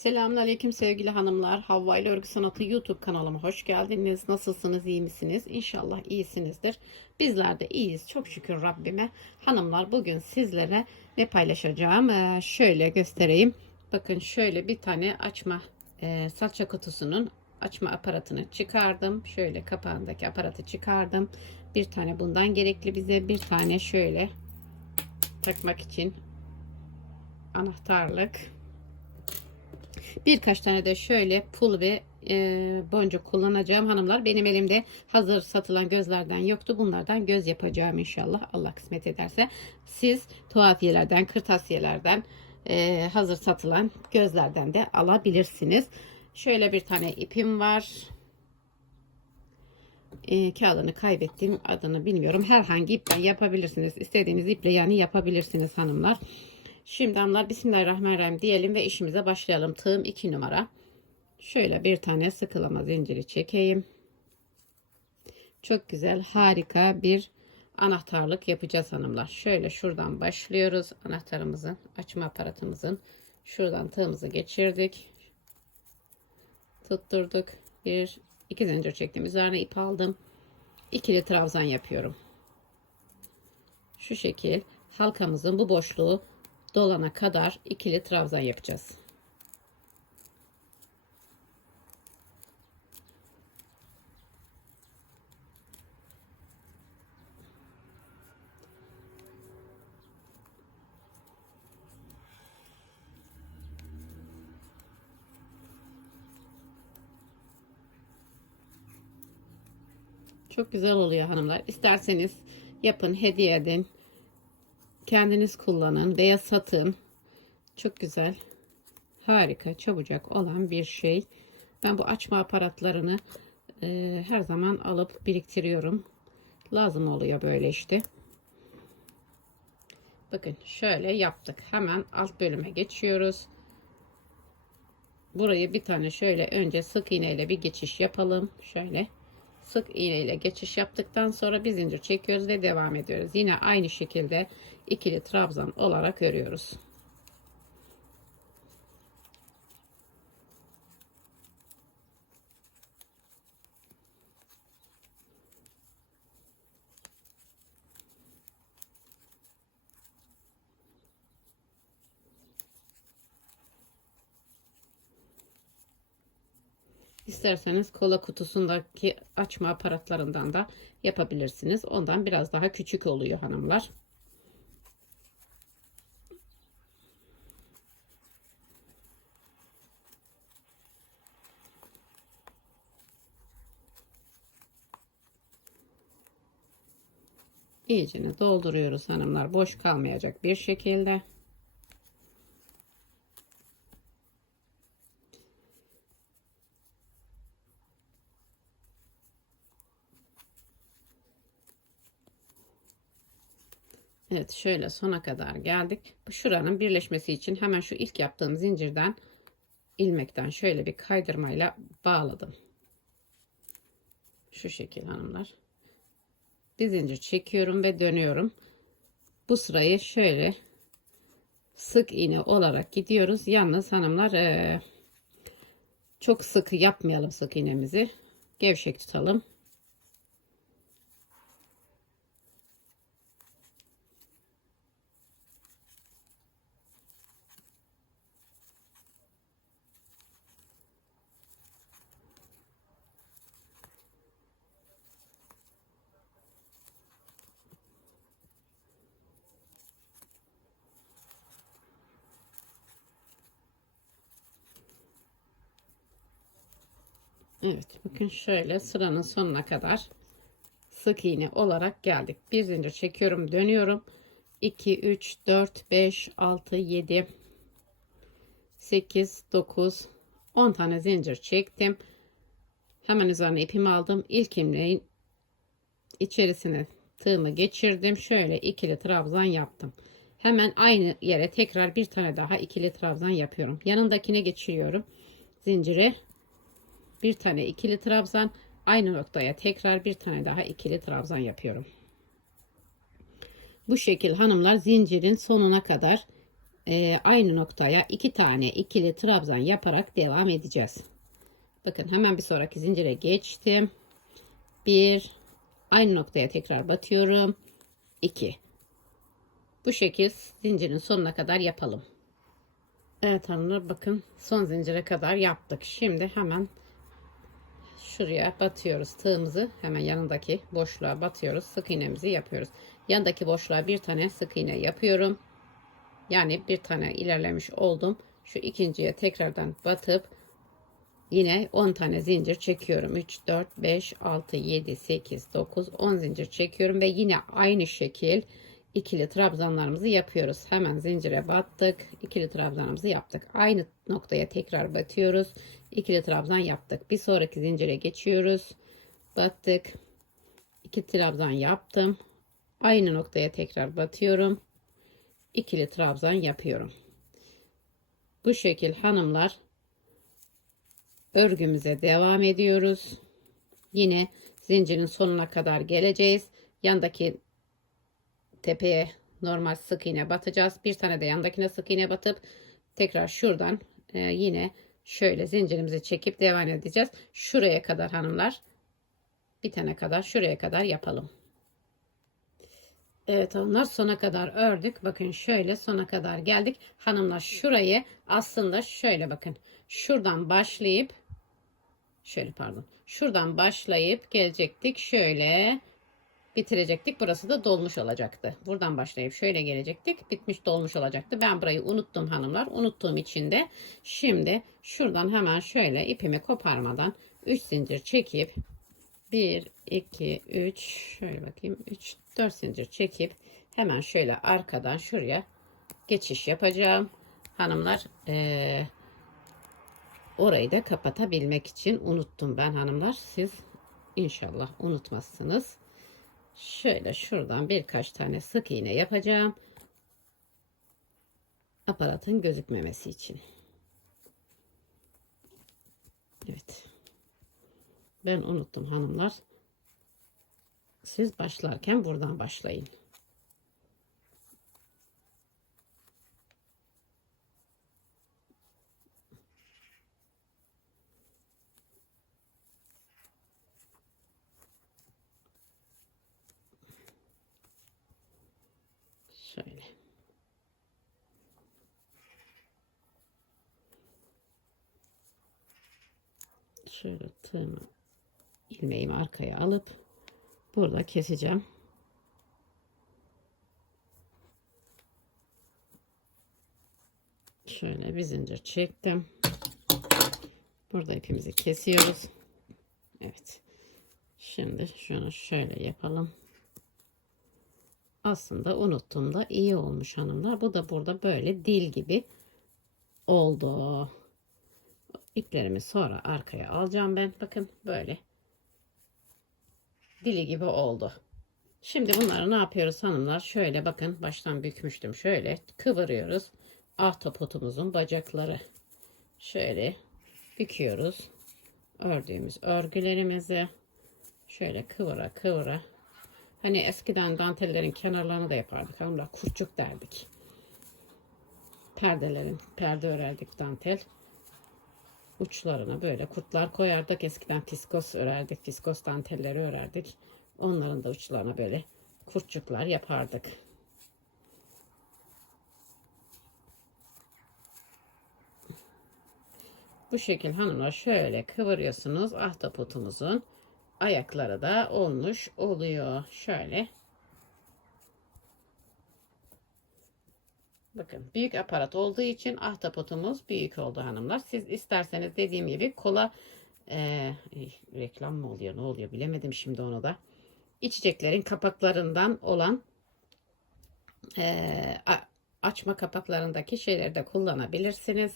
Selamünaleyküm sevgili hanımlar. Havva ile Örgü Sanatı YouTube kanalıma hoş geldiniz. Nasılsınız, iyi misiniz? İnşallah iyisinizdir. Bizler de iyiyiz. Çok şükür Rabbime. Hanımlar bugün sizlere ne paylaşacağım? Ee, şöyle göstereyim. Bakın şöyle bir tane açma e, salça kutusunun açma aparatını çıkardım. Şöyle kapağındaki aparatı çıkardım. Bir tane bundan gerekli bize. Bir tane şöyle takmak için anahtarlık. Birkaç tane de şöyle pul ve e, boncuk kullanacağım hanımlar. Benim elimde hazır satılan gözlerden yoktu. Bunlardan göz yapacağım inşallah. Allah kısmet ederse. Siz tuhafiyelerden, kırtasiyelerden e, hazır satılan gözlerden de alabilirsiniz. Şöyle bir tane ipim var. E, kağıdını kaybettim. Adını bilmiyorum. Herhangi ipten yapabilirsiniz. İstediğiniz iple yani yapabilirsiniz hanımlar. Şimdi hanımlar Bismillahirrahmanirrahim diyelim ve işimize başlayalım. Tığım 2 numara. Şöyle bir tane sıkılama zinciri çekeyim. Çok güzel harika bir anahtarlık yapacağız hanımlar. Şöyle şuradan başlıyoruz. Anahtarımızın açma aparatımızın şuradan tığımızı geçirdik. Tutturduk. Bir iki zincir çektim. Üzerine ip aldım. İkili trabzan yapıyorum. Şu şekil halkamızın bu boşluğu dolana kadar ikili trabzan yapacağız. Çok güzel oluyor hanımlar. İsterseniz yapın, hediye edin kendiniz kullanın veya satın. Çok güzel. Harika, çabucak olan bir şey. Ben bu açma aparatlarını e, her zaman alıp biriktiriyorum. Lazım oluyor böyle işte. Bakın şöyle yaptık. Hemen alt bölüme geçiyoruz. Burayı bir tane şöyle önce sık iğneyle bir geçiş yapalım. Şöyle sık iğne ile geçiş yaptıktan sonra bir zincir çekiyoruz ve devam ediyoruz. Yine aynı şekilde ikili trabzan olarak örüyoruz. İsterseniz kola kutusundaki açma aparatlarından da yapabilirsiniz. Ondan biraz daha küçük oluyor hanımlar. İyicini dolduruyoruz hanımlar. Boş kalmayacak bir şekilde. Evet şöyle sona kadar geldik. Bu şuranın birleşmesi için hemen şu ilk yaptığım zincirden ilmekten şöyle bir kaydırmayla bağladım. Şu şekil hanımlar. Bir zincir çekiyorum ve dönüyorum. Bu sırayı şöyle sık iğne olarak gidiyoruz. Yalnız hanımlar ee, çok sıkı yapmayalım sık iğnemizi. Gevşek tutalım. Evet bakın şöyle sıranın sonuna kadar sık iğne olarak geldik. Bir zincir çekiyorum dönüyorum. 2 3 4 5 6 7 8 9 10 tane zincir çektim. Hemen üzerine ipimi aldım. İlk ilmeğin içerisine tığımı geçirdim. Şöyle ikili trabzan yaptım. Hemen aynı yere tekrar bir tane daha ikili trabzan yapıyorum. Yanındakine geçiriyorum. Zinciri bir tane ikili trabzan aynı noktaya tekrar bir tane daha ikili trabzan yapıyorum. Bu şekil hanımlar zincirin sonuna kadar e, aynı noktaya iki tane ikili trabzan yaparak devam edeceğiz. Bakın hemen bir sonraki zincire geçtim. Bir aynı noktaya tekrar batıyorum. 2 bu şekil zincirin sonuna kadar yapalım. Evet hanımlar bakın son zincire kadar yaptık. Şimdi hemen şuraya batıyoruz tığımızı hemen yanındaki boşluğa batıyoruz. Sık iğnemizi yapıyoruz. Yanındaki boşluğa bir tane sık iğne yapıyorum. Yani bir tane ilerlemiş oldum. Şu ikinciye tekrardan batıp yine 10 tane zincir çekiyorum. 3, 4, 5, 6, 7, 8, 9, 10 zincir çekiyorum ve yine aynı şekil ikili trabzanlarımızı yapıyoruz. Hemen zincire battık. ikili trabzanımızı yaptık. Aynı noktaya tekrar batıyoruz. İkili trabzan yaptık. Bir sonraki zincire geçiyoruz. Battık. İki trabzan yaptım. Aynı noktaya tekrar batıyorum. İkili trabzan yapıyorum. Bu şekil hanımlar örgümüze devam ediyoruz. Yine zincirin sonuna kadar geleceğiz. Yandaki tepeye normal sık iğne batacağız. Bir tane de yandakine sık iğne batıp tekrar şuradan e, yine şöyle zincirimizi çekip devam edeceğiz. Şuraya kadar hanımlar bitene kadar şuraya kadar yapalım. Evet hanımlar sona kadar ördük. Bakın şöyle sona kadar geldik. Hanımlar şurayı aslında şöyle bakın. Şuradan başlayıp şöyle pardon. Şuradan başlayıp gelecektik. Şöyle bitirecektik. Burası da dolmuş olacaktı. Buradan başlayıp şöyle gelecektik. Bitmiş dolmuş olacaktı. Ben burayı unuttum hanımlar. Unuttuğum için de şimdi şuradan hemen şöyle ipimi koparmadan 3 zincir çekip 1 2 3 şöyle bakayım 3 4 zincir çekip hemen şöyle arkadan şuraya geçiş yapacağım. Hanımlar ee, orayı da kapatabilmek için unuttum ben hanımlar. Siz inşallah unutmazsınız. Şöyle şuradan birkaç tane sık iğne yapacağım. Aparatın gözükmemesi için. Evet. Ben unuttum hanımlar. Siz başlarken buradan başlayın. Şöyle. Şöyle tığımı ilmeğimi arkaya alıp burada keseceğim. Şöyle bir zincir çektim. Burada ipimizi kesiyoruz. Evet. Şimdi şunu şöyle yapalım. Aslında unuttum da iyi olmuş hanımlar. Bu da burada böyle dil gibi oldu. İplerimi sonra arkaya alacağım ben. Bakın böyle. Dili gibi oldu. Şimdi bunları ne yapıyoruz hanımlar? Şöyle bakın baştan bükmüştüm. Şöyle kıvırıyoruz. Ahtapotumuzun bacakları. Şöyle büküyoruz. Ördüğümüz örgülerimizi şöyle kıvıra kıvıra Hani eskiden dantellerin kenarlarını da yapardık. Hanımlar kurçuk derdik. Perdelerin, perde örerdik dantel. Uçlarına böyle kurtlar koyardık. Eskiden fiskos örerdik. Fiskos dantelleri örerdik. Onların da uçlarına böyle kurçuklar yapardık. Bu şekil hanımlar şöyle kıvırıyorsunuz ahtapotumuzun ayakları da olmuş oluyor. Şöyle. Bakın büyük aparat olduğu için ahtapotumuz büyük oldu hanımlar. Siz isterseniz dediğim gibi kola e, reklam mı oluyor ne oluyor bilemedim şimdi onu da. İçeceklerin kapaklarından olan e, açma kapaklarındaki şeyleri de kullanabilirsiniz.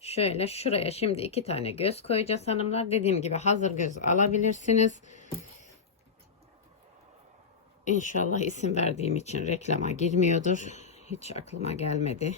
Şöyle şuraya şimdi iki tane göz koyacağız hanımlar. Dediğim gibi hazır göz alabilirsiniz. İnşallah isim verdiğim için reklama girmiyordur. Hiç aklıma gelmedi.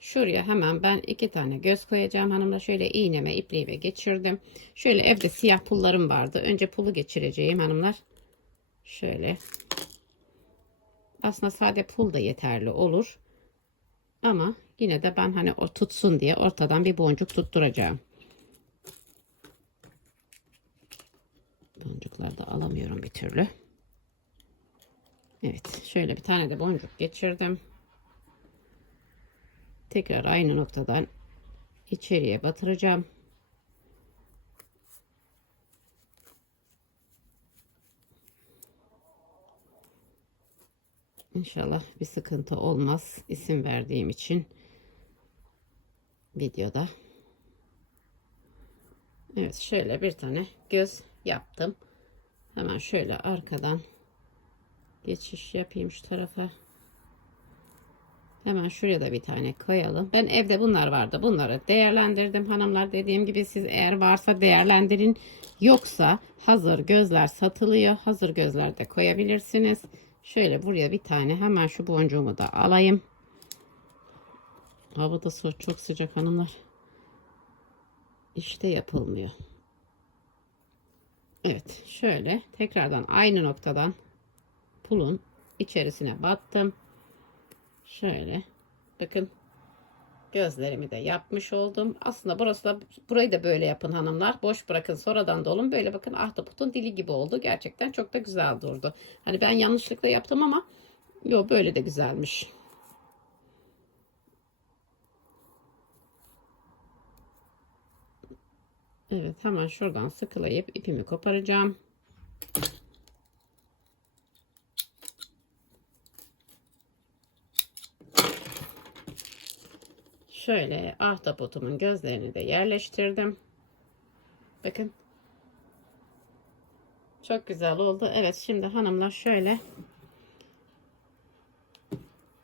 Şuraya hemen ben iki tane göz koyacağım hanımlar. Şöyle iğneme ipliğime geçirdim. Şöyle evde siyah pullarım vardı. Önce pulu geçireceğim hanımlar. Şöyle. Aslında sade pul da yeterli olur. Ama Yine de ben hani o tutsun diye ortadan bir boncuk tutturacağım. Boncukları da alamıyorum bir türlü. Evet şöyle bir tane de boncuk geçirdim. Tekrar aynı noktadan içeriye batıracağım. İnşallah bir sıkıntı olmaz isim verdiğim için videoda. Evet şöyle bir tane göz yaptım. Hemen şöyle arkadan geçiş yapayım şu tarafa. Hemen şuraya da bir tane koyalım. Ben evde bunlar vardı. Bunları değerlendirdim hanımlar. Dediğim gibi siz eğer varsa değerlendirin. Yoksa hazır gözler satılıyor. Hazır gözler de koyabilirsiniz. Şöyle buraya bir tane hemen şu boncuğumu da alayım. Hava da so- çok sıcak hanımlar. İşte yapılmıyor. Evet şöyle tekrardan aynı noktadan pulun içerisine battım. Şöyle bakın gözlerimi de yapmış oldum. Aslında burası da burayı da böyle yapın hanımlar. Boş bırakın sonradan dolun. Böyle bakın ahtapotun dili gibi oldu. Gerçekten çok da güzel durdu. Hani ben yanlışlıkla yaptım ama yo böyle de güzelmiş. Evet hemen şuradan sıkılayıp ipimi koparacağım. Şöyle ahtapotumun gözlerini de yerleştirdim. Bakın. Çok güzel oldu. Evet şimdi hanımlar şöyle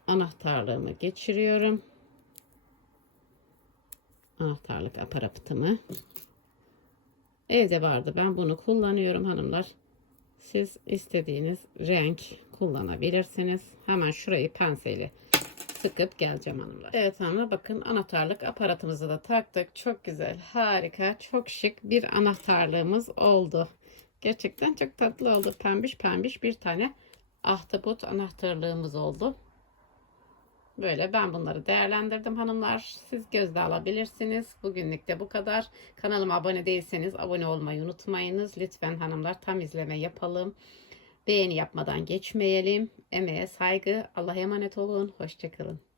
anahtarlığımı geçiriyorum. Anahtarlık aparatımı. Evde vardı. Ben bunu kullanıyorum hanımlar. Siz istediğiniz renk kullanabilirsiniz. Hemen şurayı penseyle sıkıp geleceğim hanımlar. Evet hanımlar bakın anahtarlık aparatımızı da taktık. Çok güzel, harika, çok şık bir anahtarlığımız oldu. Gerçekten çok tatlı oldu. Pembiş pembiş bir tane ahtapot anahtarlığımız oldu. Böyle ben bunları değerlendirdim hanımlar. Siz gözde alabilirsiniz. Bugünlük de bu kadar. Kanalıma abone değilseniz abone olmayı unutmayınız. Lütfen hanımlar tam izleme yapalım. Beğeni yapmadan geçmeyelim. Emeğe saygı. Allah'a emanet olun. Hoşçakalın.